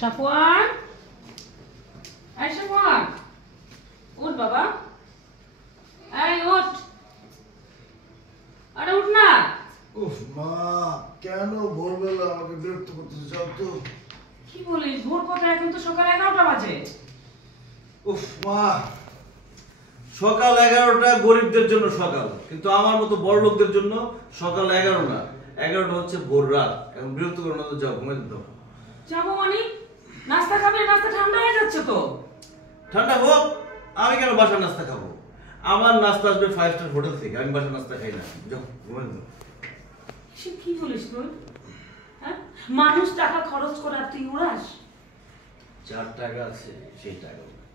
সাফওয়ান, এই সাফওয়ান, উঠ বাবা, এই উঠ, আরে উঠ না। উফ মা, কেন ভোরবেলা আমাকে বিরক্ত করতেছে? যাও তো। কি বলিস, ভোর কত? এখন তো সকাল 11টা বাজে। উফ মা, সকাল 11টা গরিবদের জন্য সকাল, কিন্তু আমার মতো বড় লোকদের জন্য সকাল 11 না, 11টা হচ্ছে ভোর রাত। এখন বিরক্ত করো না তো, যাও ঘুমাইতে দাও। যাবো মানে? নাস্তা খাবে? নাস্তা ঠান্ডা হয়ে যাচ্ছে তো। ঠান্ডা হোক, আমি কেন বাসার নাস্তা খাবো? আমার নাস্তা আসবে 5 স্টার হোটেল থেকে, আমি বাসার নাস্তা খাই না। যাও ঘুমাইতে দাও। সে কি বলিস তুই? হ্যাঁ, মানুষ টাকা খরচ করে আর তুই উড়াস? যার টাকা আছে সেই টাকা উড়ায়।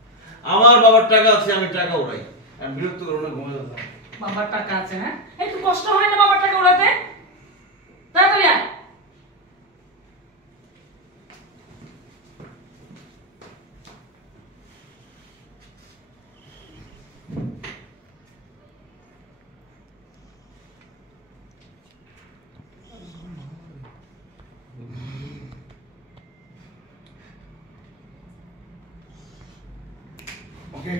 আমার বাবার টাকা আছে, আমি টাকা উড়াই। আমি বিরক্ত করো না, ঘুমাইতে দাও। বাবার টাকা আছে? হ্যাঁ, একটু কষ্ট হয় না বাবার টাকা উড়াতে? তাড়াতাড়ি আয়। Okay.